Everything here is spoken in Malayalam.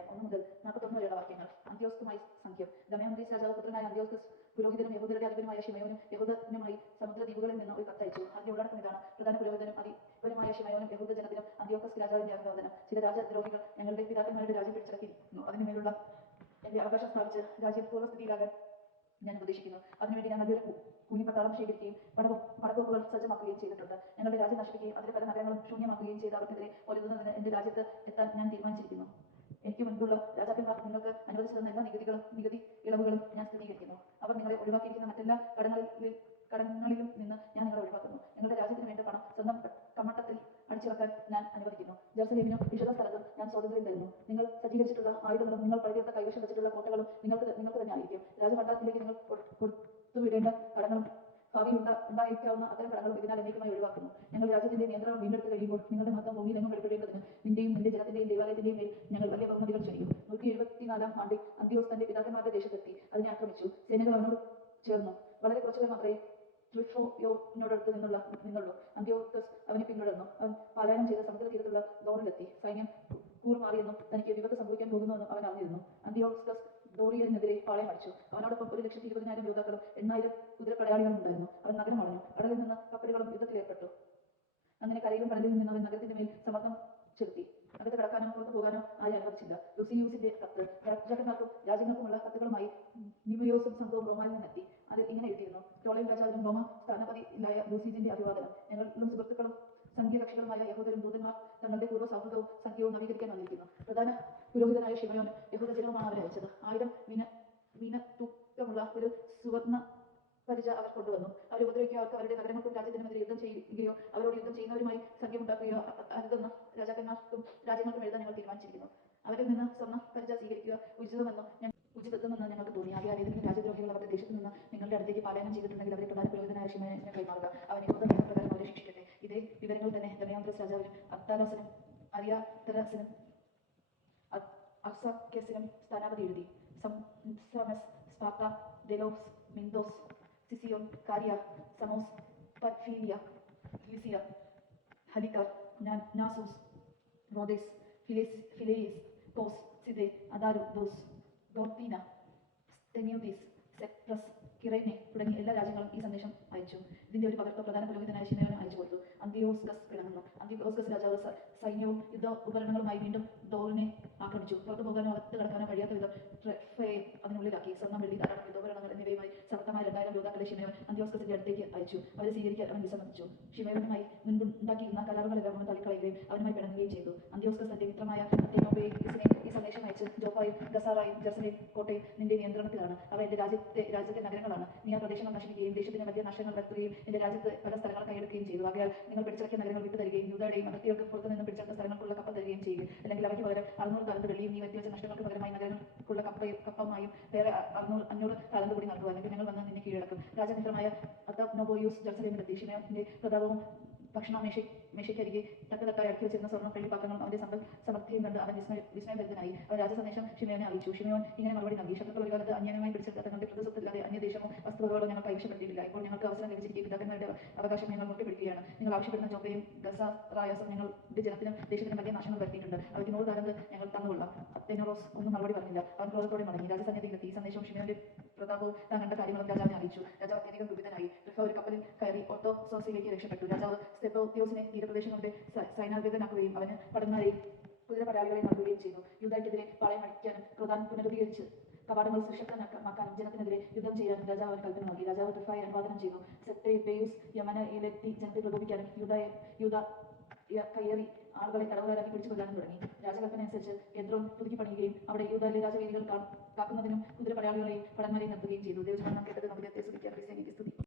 അധ്യായം 1 മുതൽ 41 വരെയുള്ള വാക്യങ്ങൾ. അന്ത്യോസ്തുമായി സഖ്യം. ദമയന്ത്രീസ് രാജാവ് പുത്രനായ അന്ത്യോക്കസ് പുരോഹിതനും യഹൂദരുടെ അധിപനുമായ ശിമയോനും യഹൂദനുമായി സമുദ്രദ്വീപുകളിൽ നിന്ന് ഒരു കത്തയച്ചു. അതിന്റെ ഉള്ളടക്കം ഇതാണ്: പ്രധാന പുരോഹിതനും അധിപനുമായ ശിമയോനും യഹൂദ ജനത്തിനും അന്ത്യോക്കസ് രാജാവിന്റെ അഭിവാദനം. ചില രാജദ്രോഹികൾ ഞങ്ങളുടെ പിതാക്കന്മാരുടെ രാജ്യം പിടിച്ചടക്കിയിരിക്കുന്നു. അതിനുമേലുള്ള എന്റെ അവകാശം സ്ഥാപിച്ച് രാജ്യം പൂർവ്വസ്ഥിതിയിലാകാൻ ഞാൻ ഉപദേശിക്കുന്നു. അതിനുവേണ്ടി ഞാൻ വലിയൊരു കൂലിപ്പട്ടാളം ശേഖരിക്കുകയും പടക്കോപ്പുകൾ സജ്ജമാക്കുകയും ചെയ്തിട്ടുണ്ട്. ഞങ്ങളുടെ രാജ്യം നശിപ്പിക്കുകയും അതിലെ പല നഗരങ്ങളും ശൂന്യമാക്കുകയും ചെയ്ത് അവർക്കെതിരെ പൊരുതുന്നതിന് എന്റെ രാജ്യത്ത് എത്താൻ ഞാൻ തീരുമാനിച്ചിരിക്കുന്നു. എനിക്ക് മുൻപുള്ള രാജാക്കന്മാർ നിങ്ങൾക്ക് അനുവദിച്ചു തന്ന എല്ലാ നികുതി ഇളവുകളും ഞാൻ സ്ഥിരീകരിക്കുന്നു. അവർ നിങ്ങളെ ഒഴിവാക്കിയിരിക്കുന്ന മറ്റെല്ലാ കടങ്ങളിലും നിന്ന് ഞാൻ നിങ്ങളെ ഒഴിവാക്കുന്നു. ഞങ്ങളുടെ രാജ്യത്തിന് വേണ്ട പണം സ്വന്തം കമ്മട്ടത്തിൽ അടിച്ചിറക്കാൻ ഞാൻ അനുവദിക്കുന്നു. ജെറുസലേമിനും വിശുദ്ധ സ്ഥലത്തും ഞാൻ സ്വാതന്ത്ര്യം തരുന്നു. നിങ്ങൾ സജ്ജീകരിച്ചിട്ടുള്ള ആയുധങ്ങളും നിങ്ങൾ പഴുതീർത്ത കൈവശം വെച്ചിട്ടുള്ള കോട്ടകളും നിങ്ങൾക്ക് തന്നെ ആയിരിക്കും. രാജഭണ്ഡാരത്തിലേക്ക് നിങ്ങൾ കൊടുത്തുവിടേണ്ട കടങ്ങളും ഭാവിയിൽ ഉണ്ടായിരിക്കാവുന്ന അത്തരം കടങ്ങളും ഇതിനാൽ എന്നേക്കുമായി ഒഴിവാക്കുന്നു. ഞങ്ങൾ രാജ്യത്തിന്റെ നിയന്ത്രണം വീണ്ടെടുത്ത് കഴിയുമ്പോൾ നിങ്ങളുടെ മഹത്വം ഭൂമിയിലെങ്ങും വെളിപ്പെടുത്തേണ്ടതിന് നിന്റെയും നിന്റെ ജനത്തിന്റെയും ദൈവാലയത്തിന്റെയും മേൽ ഞങ്ങൾ വലിയ ബഹുമതികൾ ചെയ്യും. 174 ആണ്ടിൽ അന്ത്യോസ് തന്റെ പിതാക്കന്മാരുടെ ദേശത്തെത്തി അതിനെ ആക്രമിച്ചു. സേനകൾ അവനോട് ചേർന്നു. വളരെ കുറച്ചുപേർ മാത്രമേ ട്രിഫോയോനോടടുത്ത് നിന്നുള്ളൂ. അന്ത്യോക്കസ് അവനെ പിന്തുടർന്നു. അവൻ പലായനം ചെയ്ത് സമുദ്ര തീരത്തുള്ള ദോറിലെത്തി. സൈന്യം കൂറുമാറിയെന്നും തനിക്ക് വിപത്ത് സംഭവിക്കാൻ പോകുന്നുവെന്നും അവൻ അറിഞ്ഞിരുന്നു. അന്ത്യോക്കസ് ദോറിയനെതിരെ പാളയം അടിച്ചു. അവനോടൊപ്പം 1,20,000 യോദ്ധാക്കളും 8,000 കുതിരപ്പടയാളികളും ഉണ്ടായിരുന്നു. അവൻ നഗരം വളഞ്ഞു. കടലിൽ നിന്ന് കപ്പലുകളും യുദ്ധത്തിലേർപ്പെട്ടു. അങ്ങനെ കരയിലും കടലിൽ നിന്ന് അവൻ നഗരത്തിന്റെ മേൽ സമ്മർദ്ദം ചെലുത്തി. അകത്ത് കടക്കാനോ പുറത്തു പോകാനോ ആയി അനുവദിച്ചില്ല. ലുസിയൂസിന്റെ കത്ത് രാജാക്കന്മാർക്കും രാജ്യങ്ങൾക്കുമുള്ള കത്തുകളുമായി ന്യൂമിയോസും സംഘവും റോമായിൽ നിന്നെത്തി. അതിൽ ഇങ്ങനെ എഴുതിയിരുന്നു: ടോളയം രാജാവിനും റോമ സ്ഥാനപതിയായ ലൂസിജിന്റെ അഭിവാദനം. ഞങ്ങളും സുഹൃത്തുക്കളും സംഖ്യകക്ഷികളുമായ യഹൂദരും ദൂതന്മാർ തങ്ങളുടെ പൂർവ്വ സൗഹൃദവും സംഖ്യവും നവീകരിക്കാൻ വന്നിരിക്കുന്നു. പ്രധാന പുരോഹിതനായ ശിമയോൻ യഹൂദജനവുമാണ് അവരെ അയച്ചത്. 1000 മീന തൂക്കമുള്ള ഒരു സുവർണ്ണ പരിച അവർ കൊണ്ടുവന്നു. അവരെ ഉപദ്രവിക്കുകയോ അവർക്ക് അവരുടെ നഗരങ്ങൾക്കും രാജ്യത്തിനുമെതിരെ യുദ്ധം ചെയ്യുകയോ അവരോട് യുദ്ധം ചെയ്യുന്നവരുമായി സഖ്യമുണ്ടാക്കുകയോ അരുതെന്ന് രാജാക്കന്മാർക്കും രാജ്യങ്ങൾക്കും എഴുതാൻ ഞങ്ങൾ തീരുമാനിച്ചിരിക്കുന്നു. അവരിൽ നിന്ന് സ്വർണ്ണ പരിച സ്വീകരിക്കുക ഉചിതമെന്ന് ഞങ്ങൾക്ക് തോന്നി. ആകയാൽ ഏതെങ്കിലും രാജ്യദ്രോഹികൾ അവരുടെ ദേശത്ത് നിന്ന് നിങ്ങളുടെ അടുത്തേക്ക് പലായനം ചെയ്തിട്ടുണ്ടെങ്കിൽ അവരെ പ്രധാന പുരോഹിതനായ ശിമയോനെ കൈമാറുക. അവൻ യഹൂദ നിയമപ്രകാരം അവരെ ശിക്ഷിക്കട്ടെ. ഇതേ വിവരങ്ങൾ തന്നെ ദമയന്ത്രീസ് രാജാവിനും അത്താലാസിനും അരിയാതരസിനും അർസാക്കെസിനും സ്ഥാനാപതി എഴുതി. സംസാമസ്, സ്പാർട്ട, ഡെലോസ്, മിന്തോസ്, സിസിയോൻ, കാരിയ, സമോസ്, പർഫീലിയ, ലിസിയ, ഹലിക്കർ, നാസൂസ്, റോദേസ്, ഫിലേയിസ്, കോസ്, സിദെ, അദാരോസ്, ഗോർത്തീന, സ്തെമ്യൂതിസ്, സെപ്രസ്, കിറേനെ തുടങ്ങിയ എല്ലാ രാജ്യങ്ങളും ഈ സന്ദേശം അയച്ചു. ഇതിന്റെ ഒരു പകർപ്പ് പ്രധാന പുരോഹിതനായ ശിമയോന് അയച്ചു കൊടുത്തു. അന്ത്യോക്കസ് കിടന്നു. അന്ത്യോക്കസ് രാജാവ് സൈന്യവും യുദ്ധ ഉപകരണങ്ങളുമായി വീണ്ടും ദോറിനെ ആക്രമിച്ചു. പുറത്തു പോകാനോ അകത്ത് കടക്കാനോ കഴിയാത്ത വിധം ട്രെഫയെ അതിനുള്ളിലാക്കി. സ്വർണ്ണം, വെള്ളി, ധാരാളം യുദ്ധോപകരണങ്ങൾ എന്നിവയുമായി സമർത്ഥമായ 2000 യോദ്ധാക്കളെ ശിമയോൻ അന്ത്യോക്കസിന്റെ അടുത്തേക്ക് അയച്ചു. അവരെ സ്വീകരിക്കാൻ അവൻ വിസമ്മതിച്ചു. ശിമയോനുമായി മുൻപുണ്ടാക്കിയിരുന്ന കരാറുകളെല്ലാം അവൻ തള്ളിക്കളയുകയും അവനുമായി പിണങ്ങുകയും ചെയ്തു. അന്ത്യോക്കസ് തന്റെ മിത്രമായ അത്തെനോബേസിനെ ഈ സന്ദേശം അയച്ച്: ജോപ്പായും ഗസാറായും ജെറുസലേം കോട്ടയും നിന്റെ നിയന്ത്രണത്തിലാണ്. അവ എന്റെ രാജ്യത്തെ നഗരങ്ങളാണ്. നീ ആ പ്രദേശങ്ങൾ നശിപ്പിക്കുകയും ദേശത്തിന് വലിയ നഷ്ടങ്ങൾ വരുത്തുകയും എന്റെ രാജ്യത്ത് പല സ്ഥലങ്ങൾ കൈയെടുക്കുകയും ചെയ്തു. ആകയാൽ നിങ്ങൾ പിടിച്ചടക്കിയ നഗരങ്ങൾ വിട്ടു തരികയും യൂദയുടെയും അതിർത്തികൾക്ക് പുറത്തു നിന്നും പിടിച്ചെടുത്ത സ്ഥലങ്ങൾക്കുള്ള കപ്പ തരികയും ചെയ്യുക. അല്ലെങ്കിൽ അവയ്ക്ക് പകരം 600 താലന്ത് വെള്ളിയും നീ വരുത്തിവെച്ച നഷ്ടങ്ങൾക്ക് പകരമായി നഗരങ്ങൾക്കുള്ള കപ്പമായും വേറെ 500 താലന്ത് കൂടി നൽകുക. അല്ലെങ്കിൽ ഞങ്ങൾ വന്ന് നിന്നെ കീഴടക്കും. രാജമിത്രമായ അത്തനോബോയൂസ് ജെറുസലേമിലെത്തി. ശിമയോന്റെ പ്രതാപവും ഭക്ഷണമേശയ്ക്കരികെ തട്ടുതട്ടായി അടുക്കി വെച്ചിരുന്ന സ്വർണ്ണം, വെള്ളിപ്പാത്രങ്ങളും അവന്റെ സമൃദ്ധിയും കണ്ട് അവൻ വിസ്മയഭരിതനായി. അവർ രാജസന്ദേശം ശിമയോനെ അറിയിച്ചു. ശിമയോൻ ഇങ്ങനെ മറുപടി നൽകി: ശത്രുക്കൾ ഒരു കാലത്ത് അന്യായമായി പിടിച്ചെടുത്ത തങ്ങളുടെ പ്രതിസൊത്തില്ലാതെ അന്യദേശമോ വസ്തുവകകളോ ഞങ്ങൾ കൈവശപ്പെടുത്തിയിട്ടില്ല. ഇപ്പോൾ ഞങ്ങൾക്ക് അവസരം ലഭിച്ചിരിക്കുകയും പിതാക്കന്മാരുടെ അവകാശം ഞങ്ങൾ മുറുകെപ്പിടിക്കുകയാണ്. നിങ്ങൾ ആവശ്യപ്പെടുന്ന ജോപ്പയും ഗസാറായസും ഞങ്ങളുടെ ജനത്തിനും ദേശത്തിനും വലിയ നാശങ്ങൾ വരുത്തിയിട്ടുണ്ട്. അവയ്ക്ക് 100 താലന്ത് ഞങ്ങൾ തന്നുകൊള്ളാം. അത്തെനോറോസ് ഒന്നും മറുപടി പറഞ്ഞില്ല. അവൻ ക്രോധത്തോടെ മടങ്ങി. രാജസന്നിധിയിലെത്തി ഈ സന്ദേശവും ശിമയോന്റെ പ്രതാപവും താൻ കണ്ട കാര്യങ്ങളും രാജാവിനെ അറിയിച്ചു. രാജാവ് അത്യധികം കുപിതനായി. ട്രിഫ ഒരു കപ്പലിൽ കയറി ഓർത്തോസോസിലേക്ക് രക്ഷപ്പെട്ടു. രാജാവ് സ്തെപ്പോത്യോസിനെ തീരപ്രദേശങ്ങളുടെ സൈനാധിപനാക്കുകയും അവന് പടന്മാരെയും കുതിരപ്പടയാളികളെ നൽകുകയും ചെയ്തു. യൂദയ്ക്കെതിരെ പാളയം അടിക്കാനും ക്രോധാൻ പുനരുദ്ധീകരിച്ച് കവാടങ്ങൾ സുശക്തമാക്കാനും ജനത്തിനെതിരെ യുദ്ധം ചെയ്യാനും രാജാവ് അവന് കൽപ്പന നൽകി. രാജാവ് ട്രിഫയെ അനുവാദനം ചെയ്തു. സെപ്റ്റേബേയൂസ് യമനയിലെത്തി ജനത്തെ പ്രകോപിപ്പിക്കാനും യൂദ കയ്യേറി ആളുകളെ തടവുകാരാക്കി പിടിച്ചു കൊല്ലാനും തുടങ്ങി. രാജകൽപ്പന അനുസരിച്ച് കെദ്രോൻ പുതുക്കി പണിയുകയും അവിടെ യൂദയിലെ രാജവേദികൾ കാക്കുന്നതിനും കുതിരപ്പടയാളികളെയും പടന്മാരെയും നിർത്തുകയും ചെയ്തു. ദൈവജനം